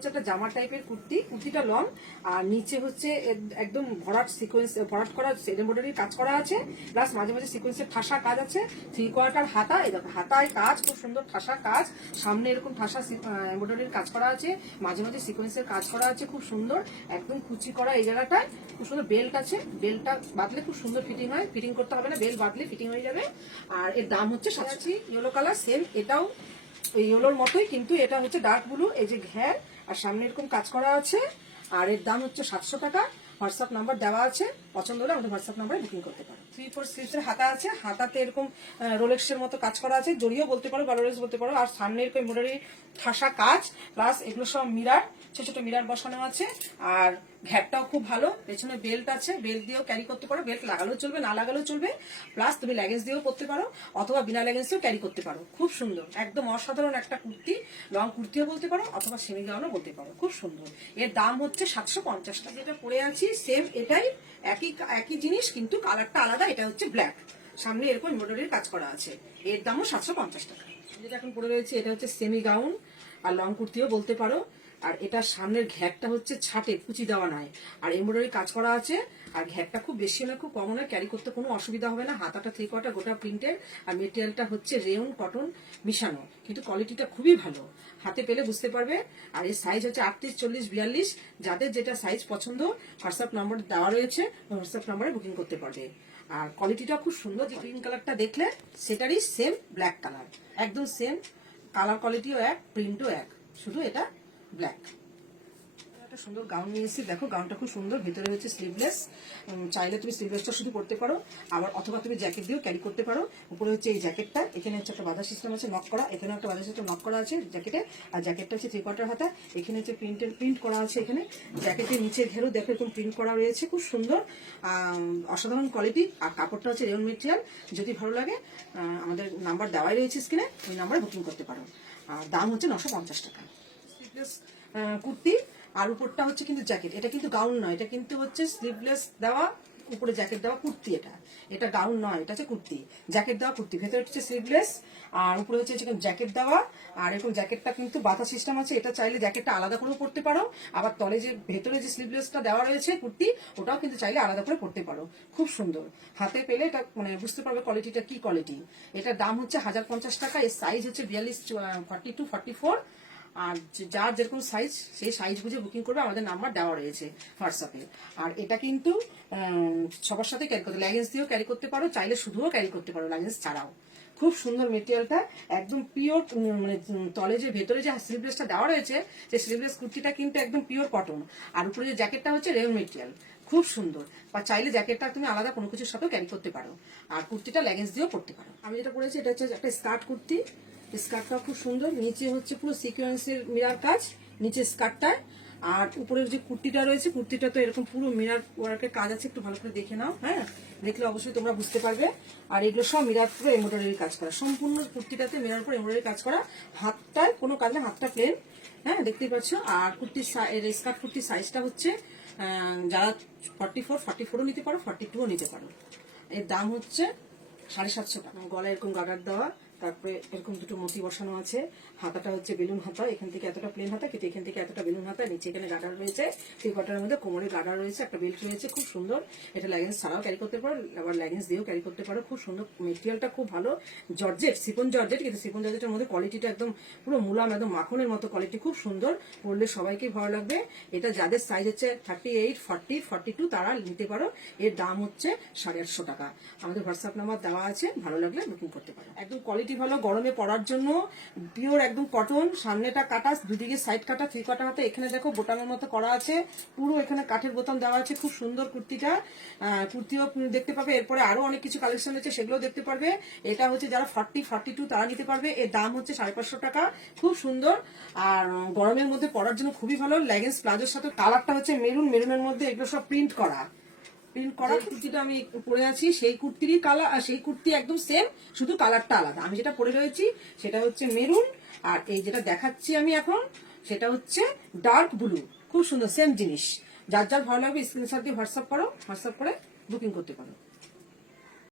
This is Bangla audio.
হচ্ছে একটা জামা টাইপের কুর্তি, কুর্তিটা লং আর নিচে হচ্ছে একদম ভরাট সিকোয়েন্স, ভরাট করা এমব্রয়ডারির কাজ করা আছে, প্লাস মাঝে মাঝে সিকোয়েন্সের ঠাসা কাজ আছে। 3/4 হাতা, এই দেখো হাতায় কাজ, খুব সুন্দর ঠাসা কাজ, সামনে এরকম ঠাসা এমব্রয়ডারির কাজ করা আছে, মাঝে মাঝে সিকোয়েন্সের কাজ করা আছে, খুব সুন্দর একদম কুচি করা। এই জায়গাটায় খুব সুন্দর বেল্ট আছে, বেল্টটা বাঁধলে খুব সুন্দর ফিটিং হয়, ফিটিং করতে হবে না, বেল্ট বাঁধলে ফিটিং হয়ে যাবে। আর এর দাম হচ্ছে 700। ইয়েলো কালার সেম, এটাও ইয়েলোর মতোই, কিন্তু এটা হচ্ছে ডার্ক ব্লু, এই যে ঘের আর সামনে এরকম কাজ করা আছে। আর এর দাম হচ্ছে 700 টাকা। হোয়াটসঅ্যাপ নাম্বার দেওয়া আছে, পছন্দ হলে আমাদের হোয়াটসঅ্যাপ নাম্বারে বুকিং করতে পারো। 3/4 স্লিভসের হাতা আছে, হাতাতে এরকম রোলেক্সের মতো কাজ করা আছে, জড়িয়েও বলতে পারো বা রোলেক্স বলতে পারো। আর সামনে এরকম এমব্রয়ডারি ঠাসা কাজ, প্লাস এগুলো সব মিরার, ছোট ছোট মিরার বসানো আছে। আর ঘ্যাটটাও খুব ভালো, পেছনে বেল্ট আছে, বেল্ট দিয়েও ক্যারি করতে পারো, বেল্ট লাগালেও চলবে না লাগালেও চলবে, প্লাস তুমি লেগেন্স দিয়েও পরতে পারো অথবা বিনা লেগেন্সেও ক্যারি করতে পারো। খুব সুন্দর, একদম অসাধারণ একটা কুর্তি, লং কুর্তিও বলতে পারো অথবা সেমি গাউনও বলতে পারো, খুব সুন্দর। এর দাম হচ্ছে 750 টাকা। যেটা পরে আছি সেম এটাই, একই জিনিস, কিন্তু কালারটা আলাদা। এটা হচ্ছে ব্ল্যাক, সামনে এরকম এমব্রয়ডারির কাজ করা আছে, এর দামও 750 টাকা। যেটা এখন পরে রয়েছে এটা হচ্ছে সেমি গাউন আর লং কুর্তিও বলতে পারো। আর এটা সামনের ঘ্যাটটা হচ্ছে ছাটে, কুচি দেওয়া নাই, আর এমব্রয়ডারি কাজ করা আছে। আর ঘ্যাটটা খুব বেশি না, খুব কম না, ক্যারি করতে কোনো অসুবিধা হবে না। হাতাটা 3/4 গোটা প্রিন্টের, আর মেটেরিয়ালটা হচ্ছে রেয়ন কটন মিশানো, কিন্তু কোয়ালিটিটা খুবই ভালো, হাতে পেলে বুঝতে পারবে। আর এর সাইজ হচ্ছে 38, 40, 42, যাদের যেটা সাইজ পছন্দ হোয়াটসঅ্যাপ নাম্বার দেওয়া রয়েছে, হোয়াটসঅ্যাপ নাম্বারে বুকিং করতে পারবে। আর কোয়ালিটিটা খুব সুন্দর, যে গ্রিন কালারটা দেখলে সেটারই সেম ব্ল্যাক কালার, একদম সেম কালার, কোয়ালিটিও এক, প্রিন্টও এক, শুধু এটা ব্ল্যাক। একটা সুন্দর গাউন নিয়েছি, দেখো গাউনটা খুব সুন্দর, ভিতরে হচ্ছে স্লিভলেস, চাইলে তুমি স্লিভলেসটা শুধু পরতে পারো, আবার অথবা তুমি জ্যাকেট দিয়েও ক্যারি করতে পারো। উপরে হচ্ছে এই জ্যাকেটটা, এখানে হচ্ছে একটা বাধা সিস্টেম আছে নক করা, এখানে একটা বাধা সিস্টেম নক করা আছে জ্যাকেটে। আর জ্যাকেটটা হচ্ছে 3/4 হাতা, এখানে হচ্ছে প্রিন্ট করা আছে, এখানে জ্যাকেটের নিচের ঘেরও দেখো এরকম প্রিন্ট করা রয়েছে, খুব সুন্দর, অসাধারণ কোয়ালিটি। আর কাপড়টা হচ্ছে রেয়ন মেটেরিয়াল। যদি ভালো লাগে আমাদের নাম্বার দেওয়াই রয়েছে স্ক্রিনে, ওই নাম্বারে বুকিং করতে পারো। আর দাম হচ্ছে 950 টাকা। স্লিভলেস কুর্তি, আর উপরটা হচ্ছে কিন্তু জ্যাকেট, এটা কিন্তু গাউন নয়, এটা কিন্তু হচ্ছে স্লিভলেস দেওয়া, উপরে জ্যাকেট দেওয়া কুর্তি। এটা গাউন নয়, এটা হচ্ছে কুর্তি, জ্যাকেট দেওয়া কুর্তি, ভেতরে হচ্ছে স্লিভলেস আর উপরে হচ্ছে জ্যাকেট দেওয়া। আর এরকম জ্যাকেটটা কিন্তু বাতা সিস্টেম আছে, এটা চাইলে জ্যাকেটটা আলাদা করেও পরতে পারো, আবার তলে যে ভেতরে যে স্লিভলেসটা দেওয়া রয়েছে কুর্তি, ওটাও কিন্তু চাইলে আলাদা করে পরতে পারো, খুব সুন্দর। হাতে পেলে এটা মানে বুঝতে পারবে কোয়ালিটিটা কি কোয়ালিটি। এটার দাম হচ্ছে 1050 টাকা। এর সাইজ হচ্ছে 42, 42, 44। আর যার যেরকম সাইজ সেই সাইজ বুঝে বুকিং করবে, আমাদের নাম্বার দেওয়া রয়েছে হোয়াটসঅ্যাপে। আর এটা কিন্তু সবার সাথে ক্যারি করতে, লেগেন্স দিয়েও ক্যারি করতে পারো, চাইলে শুধুও ক্যারি করতে পারো লেগেন্স ছাড়াও। খুব সুন্দর মেটেরিয়ালটা, একদম পিওর, মানে তলে যে ভেতরে যে স্লিভলেসটা দেওয়া রয়েছে, সেই স্লিভলেস কুর্তিটা কিন্তু একদম পিওর কটন। আর উপরে যে জ্যাকেটটা হচ্ছে রেয়ন মেটেরিয়াল, খুব সুন্দর। বা চাইলে জ্যাকেটটা তুমি আলাদা কোনো কিছুর সাথেও ক্যারি করতে পারো, আর কুর্তিটা লেগেন্স দিয়েও পরতে পারো। আমি যেটা পরেছি এটা হচ্ছে একটা স্কার্ট কুর্তি, স্কার্টটা খুব সুন্দর, নিচে হচ্ছে পুরো সিকোয়েন্সের মিরার কাজ নিচে স্কার্টটায়। আর উপরের যে কুর্তিটা রয়েছে, কুর্তিটা তো এরকম পুরো মিরার ওয়ার্কের কাজ আছে, একটু ভালো করে দেখে নাও, হ্যাঁ, দেখলে অবশ্যই তোমরা বুঝতে পারবে। আর এগুলো সব মিরার পুরো এমব্রয়ডারির কাজ করা, সম্পূর্ণ কুর্তিটাতে মিরার পুরো এমব্রয়ডারি কাজ করা, হাতটায় কোনো কাজ না, হাতটা প্লেন, হ্যাঁ, দেখতেই পাচ্ছ। আর কুর্তির স্কার্ট কুর্তির সাইজটা হচ্ছে যারা 44, 44ও নিতে পারো, 42ও নিতে পারো। এর দাম হচ্ছে 750 টাকা। গলায় এরকম গার্ডার দেওয়া, তারপরে এরকম দুটো মতি বসানো আছে, হাতাটা হচ্ছে বেলুন হাতা, এখান থেকে এতটা প্লেন হাতা, কিন্তু এখান থেকে এতটা বেলুন হাতা, নিচে এখানে গার্ডার রয়েছে, 3/4 মধ্যে কোমরে গার্ডার রয়েছে, একটা বেল্ট রয়েছে, খুব সুন্দর। এটা লেগেন্স ছাড়াও ক্যারি করতে পারো, আবার লেগেন্স দিয়েও ক্যারি করতে পারো, খুব সুন্দর। মেটেরিয়ালটা খুব ভালো, জর্জেট, সিফন জর্জেট, কিন্তু সিফন জর্জেটের মধ্যে কোয়ালিটিটা একদম পুরো মুলাম, একদম মাখনের মতো কোয়ালিটি, খুব সুন্দর, পরলে সবাইকে ভালো লাগবে। এটা যাদের সাইজ হচ্ছে 38, 40, 42 তারা নিতে পারো। এর দাম হচ্ছে 850 টাকা। আমাদের হোয়াটসঅ্যাপ নাম্বার দেওয়া আছে, ভালো লাগলে বুকিং করতে পারো। একদম কোয়ালিটি ভালো, গরমে পরার জন্য পিওর একদম কটন, সামনেটা কাটা, দুদিকে সাইড কাটা, 3/4 হাতে, এখানে দেখো বোতামের মতো করা আছে, পুরো এখানে কাঠের বোতাম দেওয়া আছে, খুব সুন্দর কুর্তিটা। কুর্তিও দেখতে পাবে, এরপরে আরো অনেক কিছু কালেকশন আছে, সেগুলো দেখতে পারবে। এটা হচ্ছে যারা 40, 42 তারা নিতে পারবে। এর দাম হচ্ছে 550 টাকা, খুব সুন্দর। আর গরমের মধ্যে পরার জন্য খুবই ভালো। লেগিংস প্লাজোর সাথে, কালারটা হচ্ছে মেরুন, মেরুনের মধ্যে এগুলো সব প্রিন্ট করা কুর্তিটা আমি পরে আছি, সেই কুর্তিরই কালার, আর সেই কুর্তি একদম সেম, শুধু কালারটা আলাদা। আমি যেটা পরে রয়েছি সেটা হচ্ছে মেরুন, আর এই যেটা দেখাচ্ছি আমি এখন সেটা হচ্ছে ডার্ক ব্লু, খুব সুন্দর, সেম জিনিস। যার যার ভালো লাগবে স্ক্রিনশট দিয়ে হোয়াটসঅ্যাপ করো, হোয়াটসঅ্যাপ করে বুকিং করতে পারো।